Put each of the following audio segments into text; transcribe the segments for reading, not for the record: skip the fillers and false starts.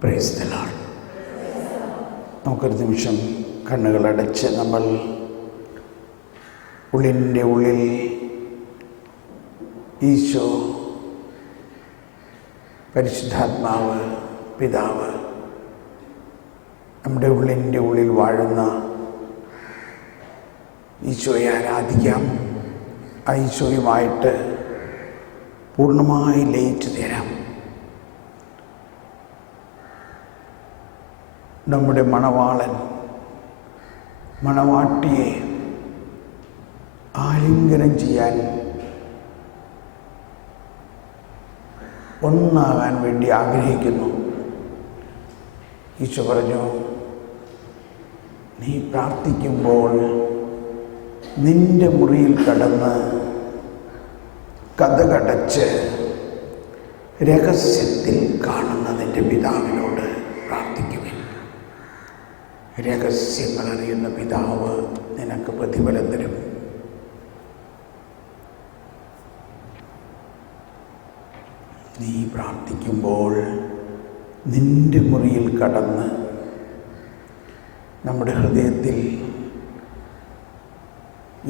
Praise the Lord. നമുക്കൊരു നിമിഷം കണ്ണുകളടച്ച് നമ്മൾ ഉള്ളിൻ്റെ ഉള്ളിൽ ഈശോ, പരിശുദ്ധാത്മാവ്, പിതാവ്, നമ്മുടെ ഉള്ളിൻ്റെ ഉള്ളിൽ വാഴുന്ന ഈശോയെ ആരാധിക്കാം. ആ ഈശോയുമായിട്ട് പൂർണ്ണമായി ലയിച്ചു തരാം. നമ്മുടെ മണവാളൻ മണവാട്ടിയെ ആലിംഗനം ചെയ്യാൻ, ഒന്നാകാൻ വേണ്ടി ആഗ്രഹിക്കുന്നു. ഈശോ പറഞ്ഞു, നീ പ്രാർത്ഥിക്കുമ്പോൾ നിന്റെ മുറിയിൽ കടന്ന് കതകടച്ച് രഹസ്യത്തിൽ കാണുന്ന നിന്റെ പിതാവിനോട് പ്രാർത്ഥിക്കുവിൻ. രഹസ്യങ്ങൾ അറിയുന്ന പിതാവ് നിനക്ക് പ്രതിഫലം തരും. നീ പ്രാർത്ഥിക്കുമ്പോൾ നിന്റെ മുറിയിൽ കടന്ന്, നമ്മുടെ ഹൃദയത്തിൽ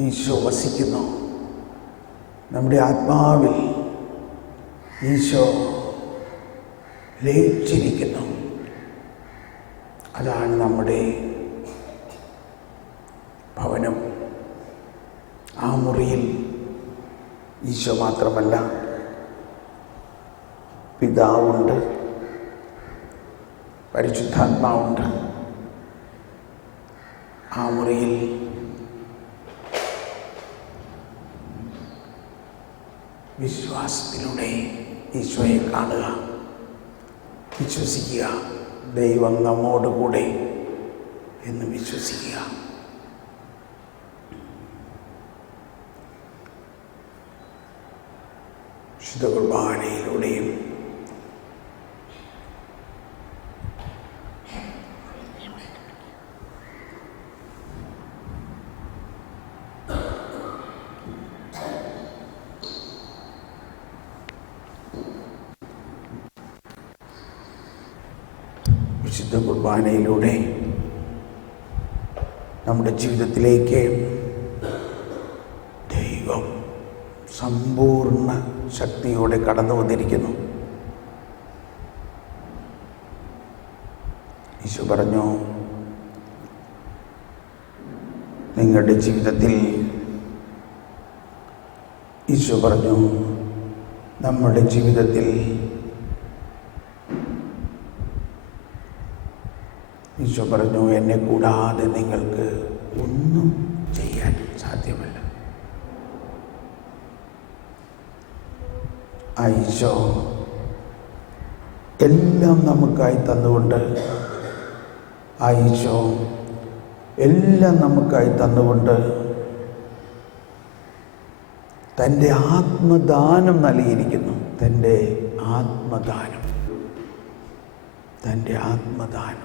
ഈശോ വസിക്കുന്നു. നമ്മുടെ ആത്മാവിൽ ഈശോ ലയിച്ചിരിക്കുന്നു. അതാണ് നമ്മുടെ ഭവനം. ആ മുറിയിൽ ഈശോ മാത്രമല്ല, പിതാവുണ്ട്, പരിശുദ്ധാത്മാവുണ്ട്. ആ മുറിയിൽ വിശ്വാസത്തിലൂടെ ഈശോയെ കാണുക, വിശ്വസിക്കുക. ദൈവം നമ്മോടുകൂടെ എന്ന് വിശ്വസിക്കുക. വിശുദ്ധ കുർബാനയിലൂടെയും വിശുദ്ധ കുർബാനയിലൂടെ നമ്മുടെ ജീവിതത്തിലേക്ക് ദൈവം സമ്പൂർണ്ണ ശക്തിയോടെ കടന്നു വന്നിരിക്കുന്നു. ഈശോ പറഞ്ഞു, നിങ്ങളുടെ ജീവിതത്തിൽ, ഈശോ പറഞ്ഞു, നമ്മുടെ ജീവിതത്തിൽ ഈശോ പറഞ്ഞു, എന്നെ കൂടാതെ നിങ്ങൾക്ക് ഒന്നും ചെയ്യാൻ സാധ്യമല്ല. ആ ഈശോ എല്ലാം നമുക്കായി തന്നുകൊണ്ട്, ആ ഈശോ എല്ലാം നമുക്കായി തന്നുകൊണ്ട് തൻ്റെ ആത്മദാനം നൽകിയിരിക്കുന്നു. തൻ്റെ ആത്മദാനം, തൻ്റെ ആത്മദാനം.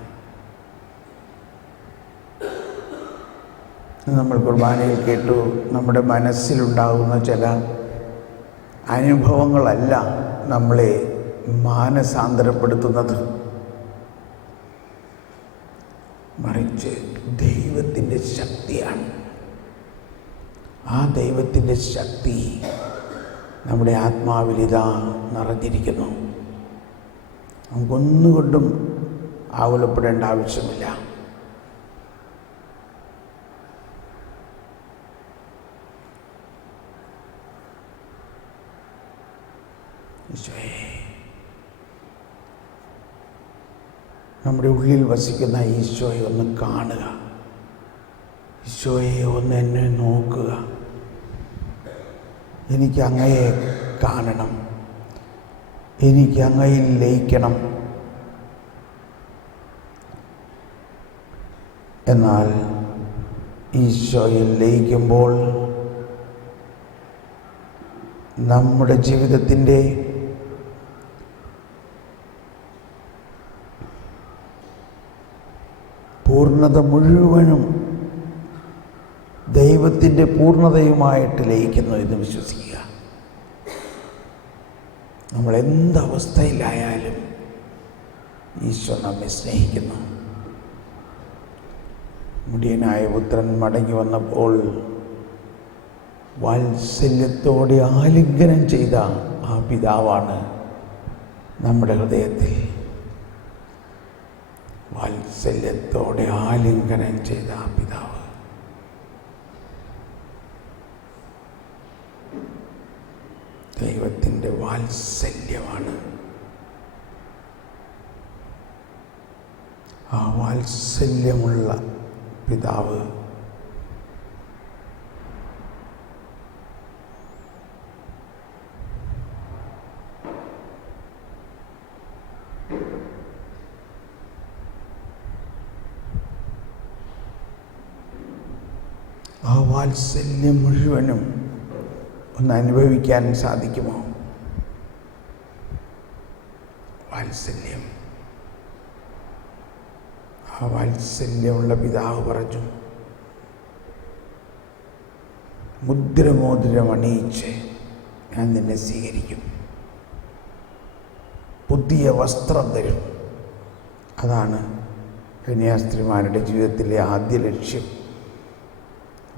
നമ്മൾ കുർബാനയിൽ കേട്ടു, നമ്മുടെ മനസ്സിലുണ്ടാകുന്ന ചില അനുഭവങ്ങളല്ല നമ്മളെ മാനസാന്തരപ്പെടുത്തുന്നത്, മറിച്ച് ദൈവത്തിൻ്റെ ശക്തിയാണ്. ആ ദൈവത്തിൻ്റെ ശക്തി നമ്മുടെ ആത്മാവിലിതാ നിറഞ്ഞിരിക്കുന്നു. നമുക്കൊന്നുകൊണ്ടും ആകുലപ്പെടേണ്ട ആവശ്യമില്ല. ഈശോയെ, നമ്മുടെ ഉള്ളിൽ വസിക്കുന്ന ഈശോയെ ഒന്ന് കാണുക. ഈശോയെ ഒന്ന് എന്നെ നോക്കുക. എനിക്ക് അങ്ങയെ കാണണം, എനിക്ക് അങ്ങയിൽ ലയിക്കണം. എന്നാൽ ഈശോയിൽ ലയിക്കുമ്പോൾ നമ്മുടെ ജീവിതത്തിൻ്റെ പൂർണ്ണത മുഴുവനും ദൈവത്തിൻ്റെ പൂർണ്ണതയുമായിട്ട് ലയിക്കുന്നു എന്ന് വിശ്വസിക്കുക. നമ്മൾ എന്തവസ്ഥയിലായാലും ഈശോ നമ്മെ സ്നേഹിക്കുന്നു. മുടിയനായ പുത്രൻ മടങ്ങി വന്നപ്പോൾ വാത്സല്യത്തോടെ ആലിംഗനം ചെയ്ത ആ പിതാവാണ് നമ്മുടെ ഹൃദയത്തിൽ. വാത്സല്യത്തോടെ ആലിംഗനം ചെയ്ത ആ പിതാവ്. ദൈവത്തിൻ്റെ വാത്സല്യമാണ്. ആ വാത്സല്യമുള്ള പിതാവ് ആ വാത്സല്യം മുഴുവനും ഒന്ന് അനുഭവിക്കാൻ സാധിക്കുമോ? വാത്സല്യം. ആ വാത്സല്യമുള്ള പിതാവ് പറഞ്ഞു, മുദ്രമോതിരം അണിയിച്ച് ഞാൻ നിന്നെ സ്വീകരിക്കും, പുതിയ വസ്ത്രം തരും. അതാണ് കന്യാസ്ത്രീമാരുടെ ജീവിതത്തിലെ ആദ്യ ലക്ഷ്യം,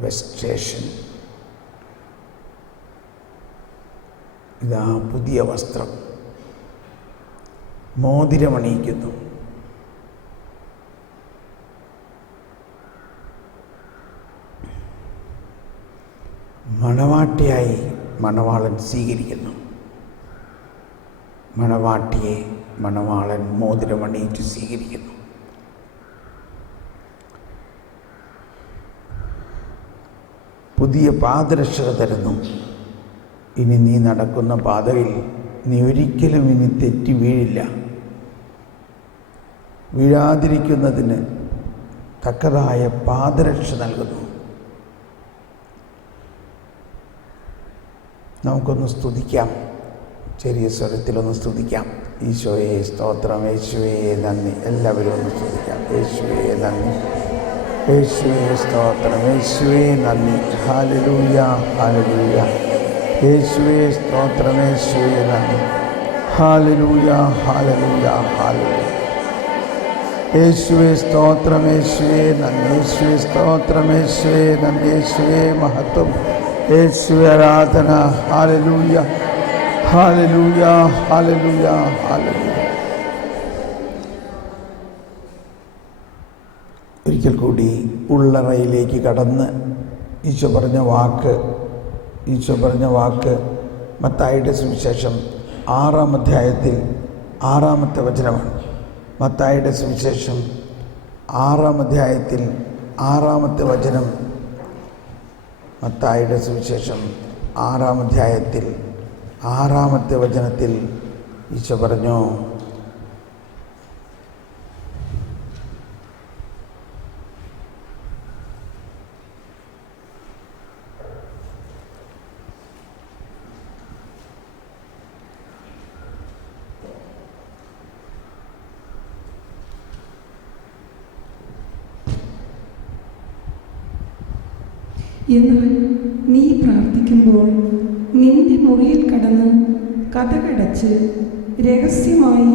വെസ്റ്റേഷൻ. ഇതാ പുതിയ വസ്ത്രം, മോതിരമണിയിക്കുന്നു. മണവാട്ടിയായി മണവാളൻ സ്വീകരിക്കുന്നു. മണവാട്ടിയെ മണവാളൻ മോതിരമണിയിച്ച് സ്വീകരിക്കുന്നു. പുതിയ പാദരക്ഷ തരുന്നു. ഇനി നീ നടക്കുന്ന പാതയിൽ നീ ഒരിക്കലും ഇനി തെറ്റി വീഴില്ല. വീഴാതിരിക്കുന്നതിന് തക്കതായ പാദരക്ഷ നൽകുന്നു. നമുക്കൊന്ന് സ്തുതിക്കാം, ചെറിയ സ്വരത്തിലൊന്ന് സ്തുതിക്കാം. ഈശോയെ സ്തോത്രം, യേശുവേ നന്ദി. എല്ലാവരും ഒന്ന് സ്തുതിക്കാം. യേശുവേ നന്ദി, യേശുവേ സ്തോത്രം, യേശുവേ നന്ദി. Hallelujah, hallelujah. യേശുവേ സ്തോത്രം, യേശുവേ നന്ദി. Hallelujah, hallelujah, hallelujah. യേശുവേ സ്തോത്രം, യേശുവേ നന്ദി. യേശുവേ സ്തോത്രം, യേശുവേ നന്ദി. യേശുവേ മഹത്വം, യേശുവേ ആരാധന. Hallelujah, hallelujah, hallelujah, hallelujah. ഒരിക്കൽ കൂടി ഉള്ളറയിലേക്ക് കടന്ന് ഈശോ പറഞ്ഞ വാക്ക് മത്തായിയുടെ സുവിശേഷം 6-ാം അധ്യായത്തിൽ 6-ാമത്തെ വചനമാണ്. മത്തായിയുടെ സുവിശേഷം 6-ാം അധ്യായത്തിൽ 6-ാമത്തെ വചനം. മത്തായിയുടെ സുവിശേഷം 6-ാം അധ്യായത്തിൽ 6-ാമത്തെ വചനത്തിൽ ഈശോ പറഞ്ഞു, എന്നാൽ നീ പ്രാർത്ഥിക്കുമ്പോൾ നിന്റെ മുറിയിൽ കടന്ന് കതകടച്ച് രഹസ്യമായി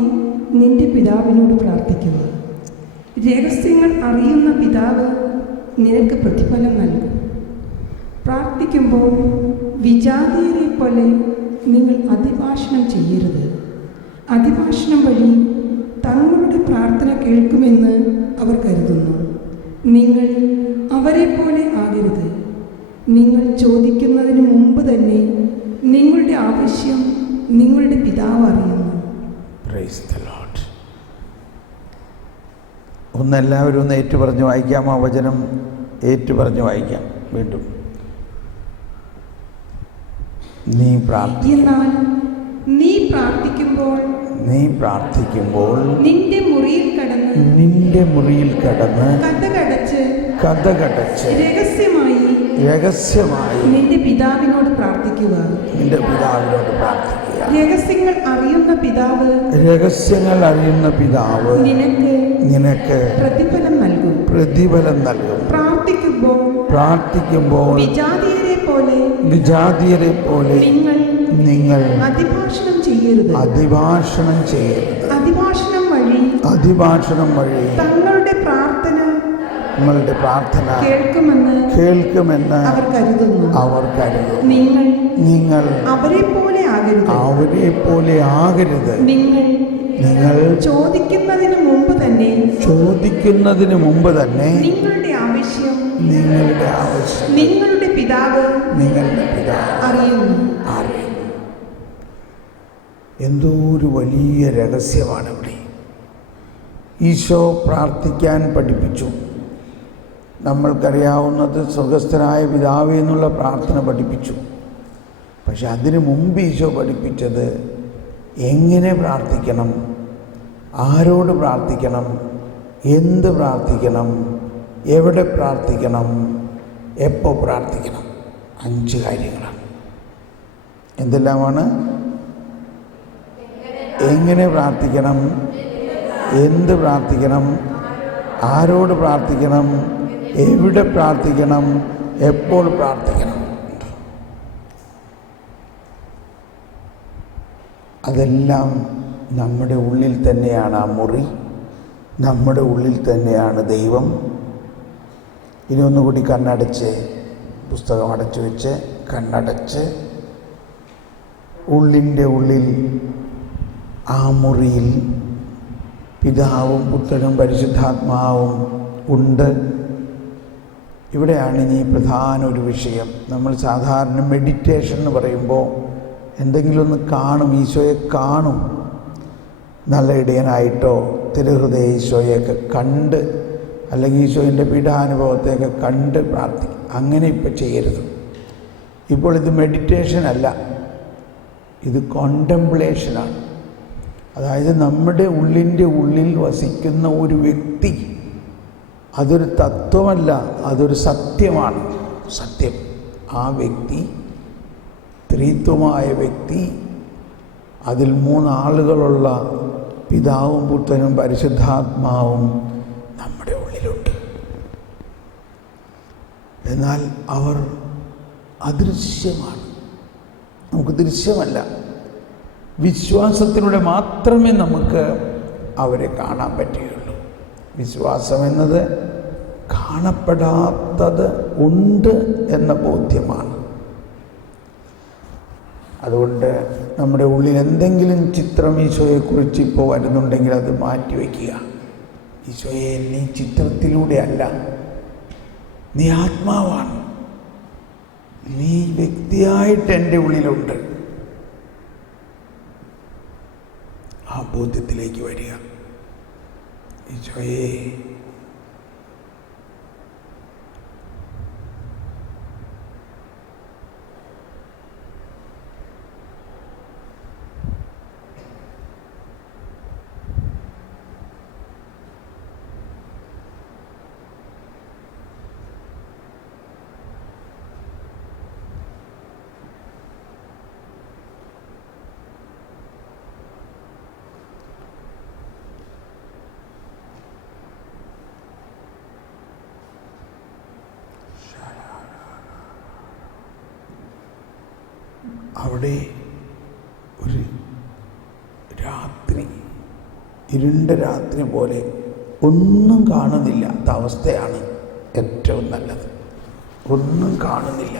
നിന്റെ പിതാവിനോട് പ്രാർത്ഥിക്കുക. രഹസ്യങ്ങൾ അറിയുന്ന പിതാവ് നിനക്ക് പ്രതിഫലം നൽകും. പ്രാർത്ഥിക്കുമ്പോൾ വിജാതീയരെ പോലെ നിങ്ങൾ അതിഭാഷണം ചെയ്യരുത്. അതിഭാഷണം വഴി തങ്ങളുടെ പ്രാർത്ഥന കേൾക്കുമെന്ന് അവർ കരുതുന്നു. നിങ്ങൾ അവരെ പോലെ ആകരുത്. നിങ്ങൾ ചോദിക്കുന്നതിന് മുമ്പ് തന്നെ നിങ്ങളുടെ ആവശ്യം നിങ്ങളുടെ പിതാവ് അറിയുന്നു. Praise the Lord. എല്ലാവരും ഒന്ന് ഏറ്റുപറഞ്ഞ് വായിക്കാം. ആ വചനം ഏറ്റുപറഞ്ഞ് വായിക്കാം വീണ്ടും. എന്നാൽ നീ പ്രാർത്ഥിക്കുമ്പോൾ നിന്റെ മുറിയിൽ കടന്ന് കതകടച്ച് രഹസ്യമായി നിന്റെ പിതാവിനോട് പ്രാർത്ഥിക്കുക. രഹസ്യങ്ങൾ അറിയുന്ന പിതാവ് നിനക്ക് പ്രതിഫലം നൽകും. പ്രാർത്ഥിക്കുമ്പോൾ വിജാതീയരെ പോലെ നിങ്ങൾ അതിഭാഷണം ചെയ്യരുത്. ബുദ്ധിഭാഷണം വഴി തങ്ങളുടെ പ്രാർത്ഥന കേൾക്കുമെന്ന് അവർ കരുതുന്നു. നിങ്ങൾ അവരെ പോലെ ആകരുത്. നിങ്ങൾ ചോദിക്കുന്നതിന് മുമ്പ് തന്നെ നിങ്ങളുടെ ആവശ്യം നിങ്ങളുടെ പിതാവ് അറിയുന്നു. എന്തോ ഒരു വലിയ രഹസ്യമാണ് ഇവിടെ. ഈശോ പ്രാർത്ഥിക്കാൻ പഠിപ്പിച്ചു. നമ്മൾക്കറിയാവുന്നത് സ്വർഗസ്ഥനായ പിതാവേ എന്നുള്ള പ്രാർത്ഥന പഠിപ്പിച്ചു. പക്ഷെ അതിനു മുമ്പ് ഈശോ പഠിപ്പിച്ചത് എങ്ങനെ പ്രാർത്ഥിക്കണം, ആരോട് പ്രാർത്ഥിക്കണം, എന്ത് പ്രാർത്ഥിക്കണം, എവിടെ പ്രാർത്ഥിക്കണം, എപ്പോൾ പ്രാർത്ഥിക്കണം. 5 കാര്യങ്ങളാണ്. എന്തെല്ലാമാണ്? എങ്ങനെ പ്രാർത്ഥിക്കണം, എന്ത് പ്രാർത്ഥിക്കണം, ആരോട് പ്രാർത്ഥിക്കണം, എവിടെ പ്രാർത്ഥിക്കണം, എപ്പോൾ പ്രാർത്ഥിക്കണം. അതെല്ലാം നമ്മുടെ ഉള്ളിൽ തന്നെയാണ്. ആ മുറി നമ്മുടെ ഉള്ളിൽ തന്നെയാണ് ദൈവം. ഇനി ഒന്നുകൂടി കണ്ണടച്ച്, പുസ്തകം അടച്ചു വെച്ച് കണ്ണടച്ച്, ഉള്ളിൻ്റെ ഉള്ളിൽ ആ മുറിയിൽ പിതാവും പുത്രനും പരിശുദ്ധാത്മാവും ഉണ്ട്. ഇവിടെയാണ് ഇനി പ്രധാന ഒരു വിഷയം. നമ്മൾ സാധാരണ മെഡിറ്റേഷൻ എന്ന് പറയുമ്പോൾ എന്തെങ്കിലും ഒന്ന് കാണും, ഈശോയെ കാണും. നല്ല ഇടയനായിട്ടോ തിരുഹൃദയ ഈശോയൊക്കെ കണ്ട്, അല്ലെങ്കിൽ ഈശോയുടെ പീഡാനുഭവത്തെയൊക്കെ കണ്ട് പ്രാർത്ഥിക്കും. അങ്ങനെ ഇപ്പം ചെയ്യരുത്. ഇപ്പോൾ ഇത് മെഡിറ്റേഷൻ അല്ല, ഇത് കോണ്ടംപ്ലേഷനാണ്. അതായത് നമ്മുടെ ഉള്ളിൻ്റെ ഉള്ളിൽ വസിക്കുന്ന ഒരു വ്യക്തി, അതൊരു തത്വമല്ല, അതൊരു സത്യമാണ്. സത്യം. ആ വ്യക്തി ത്രിത്വമായ വ്യക്തി, അതിൽ 3 ആളുകളുള്ള പിതാവും പുത്രനും പരിശുദ്ധാത്മാവും നമ്മുടെ ഉള്ളിലുണ്ട്. എന്നാൽ അവർ അദൃശ്യമാണ്, നമുക്ക് ദൃശ്യമല്ല. വിശ്വാസത്തിലൂടെ മാത്രമേ നമുക്ക് അവരെ കാണാൻ പറ്റുകയുള്ളൂ. വിശ്വാസം എന്നത് കാണപ്പെടാത്തത് ഉണ്ട് എന്ന ബോധ്യമാണ്. അതുകൊണ്ട് നമ്മുടെ ഉള്ളിൽ എന്തെങ്കിലും ചിത്രം ഈശോയെക്കുറിച്ച് ഇപ്പോൾ വരുന്നുണ്ടെങ്കിൽ അത് മാറ്റിവെക്കുക. ഈശോയെ, നീ ചിത്രത്തിലൂടെ അല്ല, നീ ആത്മാവാണ്, നീ വ്യക്തിയായിട്ട് എൻ്റെ ഉള്ളിലുണ്ട്. ആ ബോധ്യത്തിലേക്ക് വരിക. ഈശോയെ, അവിടെ ഒരു രാത്രി, ഇരുണ്ട രാത്രി പോലെ ഒന്നും കാണുന്നില്ലാത്ത അവസ്ഥയാണ് ഏറ്റവും നല്ലത്. ഒന്നും കാണുന്നില്ല.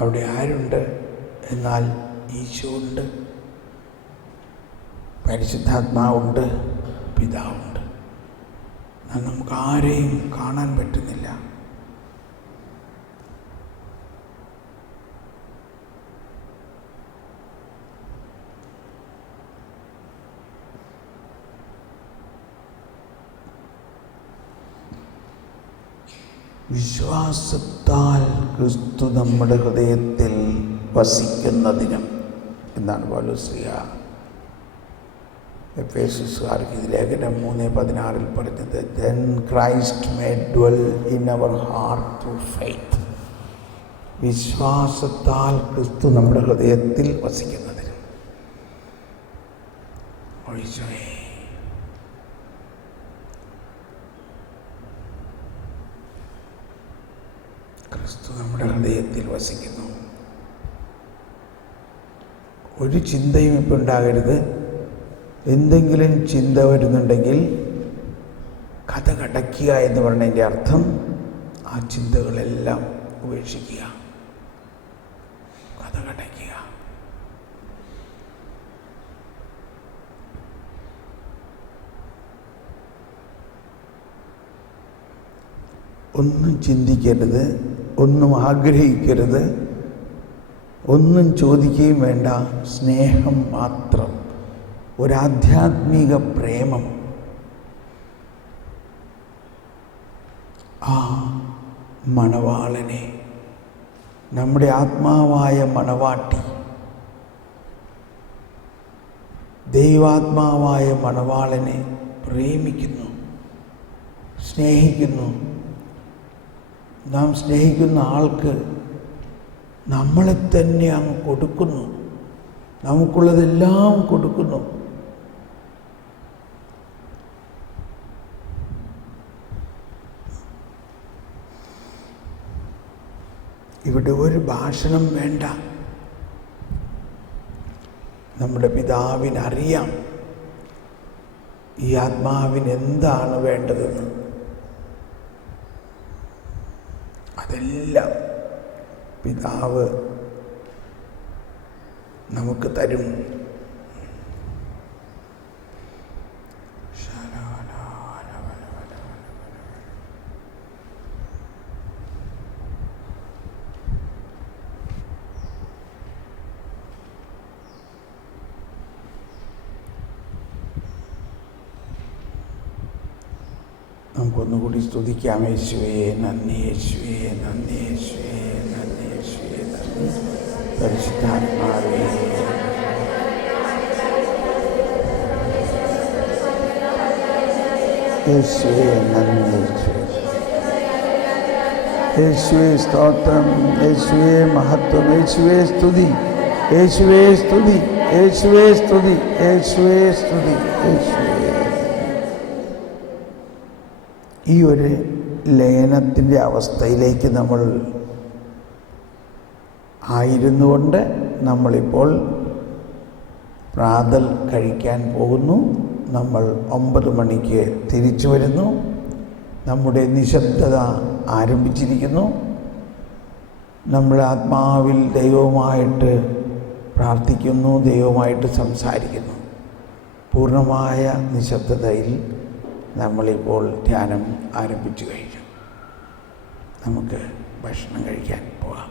അവിടെ ആരുണ്ട്? എന്നാൽ ഈശോ ഉണ്ട്, പരിശുദ്ധാത്മാവുണ്ട്, പിതാവുണ്ട്. എന്നാൽ നമുക്ക് ആരെയും കാണാൻ പറ്റുന്നില്ല. വിശ്വാസത്താൽ ക്രിസ്തു നമ്മുടെ ഹൃദയത്തിൽ വസിക്കുന്നതിനും എന്നാണ് പൗലോസ്ലീഹ എഫേസ്യർക്കാർക്ക് ഇത് ലേഖനം 3:16 പറഞ്ഞത്. Then Christ may dwell in our heart through faith. വിശ്വാസത്താൽ ക്രിസ്തു നമ്മുടെ ഹൃദയത്തിൽ വസിക്കുന്നതിന്. ഒഴിച്ചോയെ, ക്രിസ്തു നമ്മുടെ ഹൃദയത്തിൽ വസിക്കുന്നു. ഒരു ചിന്തയും ഇപ്പം ഉണ്ടാകരുത് എന്തെങ്കിലും ചിന്ത വരുന്നുണ്ടെങ്കിൽ കഥ കടയ്ക്കുക എന്ന് പറഞ്ഞതിൻ്റെ അർത്ഥം ആ ചിന്തകളെല്ലാം ഉപേക്ഷിക്കുക, കഥ കടയ്ക്കുക. ഒന്നും ചിന്തിക്കരുത്, ഒന്നും ആഗ്രഹിക്കരുത്, ഒന്നും ചോദിക്കുകയും വേണ്ട. സ്നേഹം മാത്രം, ഒരാധ്യാത്മിക പ്രേമം. ആ മണവാളനെ, നമ്മുടെ ആത്മാവായ മണവാട്ടി, ദൈവാത്മാവായ മണവാളനെ പ്രേമിക്കുന്നു, സ്നേഹിക്കുന്നു. നാം സ്നേഹിക്കുന്ന ആൾക്ക് നമ്മളെ തന്നെ അങ്ങ് കൊടുക്കുന്നു, നമുക്കുള്ളതെല്ലാം കൊടുക്കുന്നു. ഇവിടെ ഒരു ഭാഷണം വേണ്ട. നമ്മുടെ പിതാവിനറിയാം ഈ ആത്മാവിന് എന്താണ് വേണ്ടതെന്ന്. അതെല്ലാം പിതാവ് നമുക്ക് തരും. നമുക്കൊന്നുകൂടി സ്തുതിക്കാം. യേശുവേ നന്ദി, യേശുവേ നന്ദി, യേശുവേ നന്ദി, യേശുവേ നന്ദി. പരിശുദ്ധാത്മാവേ യേശുവേ നന്ദി, യേശുവേ സ്തോത്രം, യേശുവേ മഹത്വം, യേശുവേ സ്തുതി, യേശുവേ സ്തുതി, യേശുവേ സ്തുതി, യേശുവേ സ്തുതി, യേശുവേ. ഈ ഒരു ലയനത്തിൻ്റെ അവസ്ഥയിലേക്ക് നമ്മൾ ആയിരുന്നുകൊണ്ട് നമ്മളിപ്പോൾ പ്രാതൽ കഴിക്കാൻ പോകുന്നു. നമ്മൾ 9 മണിക്ക് തിരിച്ചു വരുന്നു. നമ്മുടെ നിശബ്ദത ആരംഭിച്ചിരിക്കുന്നു. നമ്മുടെ ആത്മാവിൽ ദൈവവുമായിട്ട് പ്രാർത്ഥിക്കുന്നു, ദൈവവുമായിട്ട് സംസാരിക്കുന്നു. പൂർണ്ണമായ നിശബ്ദതയിൽ നമ്മളിപ്പോൾ ധ്യാനം ആരംഭിച്ചു കഴിഞ്ഞു. നമുക്ക് ഭക്ഷണം കഴിക്കാൻ പോകാം.